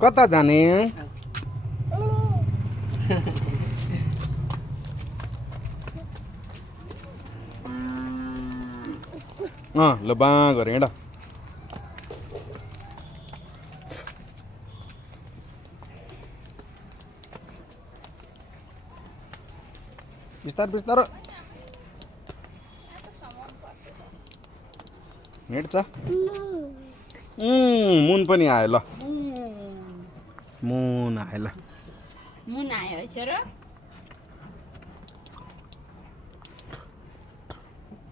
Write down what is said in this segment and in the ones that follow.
कता जाने ल बा गरे हिँड बिस्तार बिस्तार हिँड्छ मुन पनि आयो ल मुन आयो ल मुन आयो है सर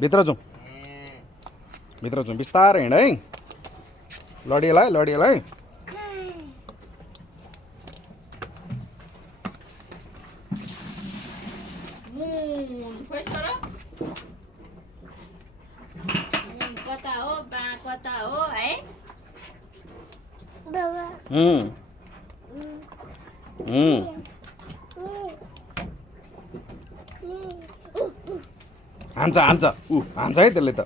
भित्र जाउँ बिस्तारै हिँड है लडिएला है मुन खोइ सर मुन कता हो बा कता हो है हान्छ हान्छ हान्छ है त्यसले त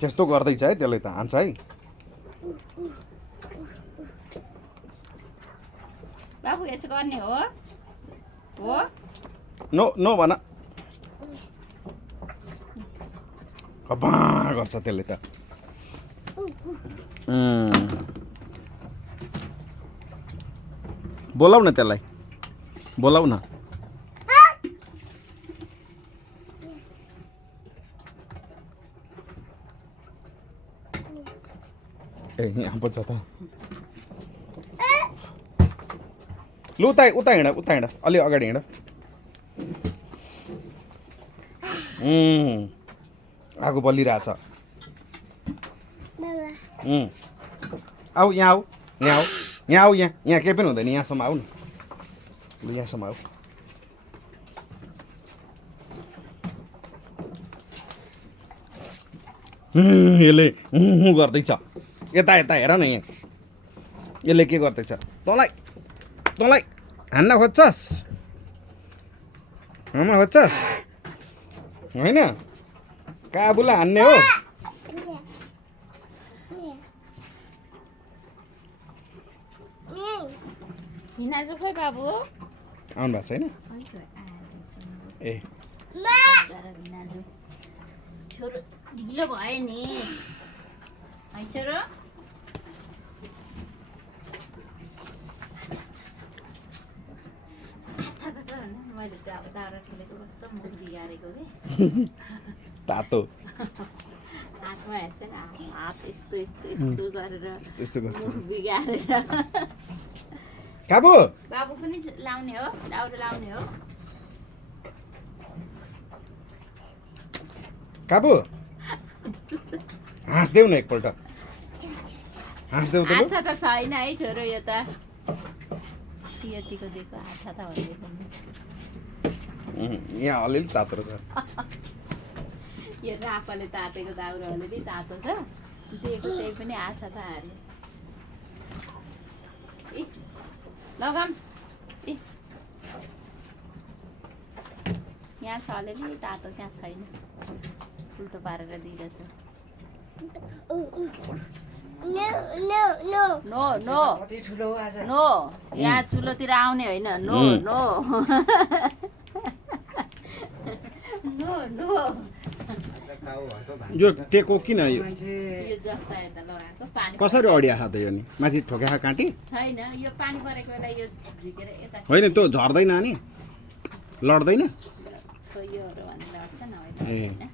त्यस्तो गर्दैछ है त्यसले त हान्छ है बाबु यसो गर्ने हो नो नो भन बा गर्छ त्यसले त बोलाउ न त्यसलाई बोलाउ न ए यहाँ पो छ त लु उता हिँड अलि अगाडि हिँड आगो बलिरहेछ आऊ यहाँ आऊ यहाँ केही पनि हुँदैन यहाँसम्म आऊ न लु यहाँसम्म आऊ यसले गर्दैछ यता हेर न यहाँ यसले के गर्दैछ तँलाई हान्न खोज्छस् होइन काबुलाई हान्ने हो हिनाजु खोइ बाबु आउनु भएको छैन ए हिनाजु छोरो ढिलो भयो नि है छोरो मैले त अब दाउरा खेलेको कस्तो मुख बिगारेको कि तातो हातमा हेर्छ नि हात यस्तो गरेर यस्तो गर्छ मुख बिगारेर काबु बाबु पनि लाउने हो दाउरा लाउने हो काबु हाँस्देऊ न एकपल्ट हाँस्देऊ त आँखा त छैन है छोरो यो त यतिको दिएको आँखा त भन्दै यहाँ अलिअलि तातो छ यो रापाले तातेको दाउरा अलिअलि तातो छ दिएको त्यही पनि आँखा त हार्यो ए लगाम ए यहाँ छ अलिअलि तातो त्यहाँ छैन उल्टो पारेर दिइरहेछ नो यहाँ चुलोतिर आउने होइन नो यो टेको किन यो यो जस्ता यता लगाएको पानी कसरी अडिया खाँदै यो नि माथि ठोक्या काँटी छैन यो पानी परेको बेला यो झिकेर यता होइन त्यो झर्दैन नि लड्दैन छोयोहरू भन्ने लड्छ न ए होइन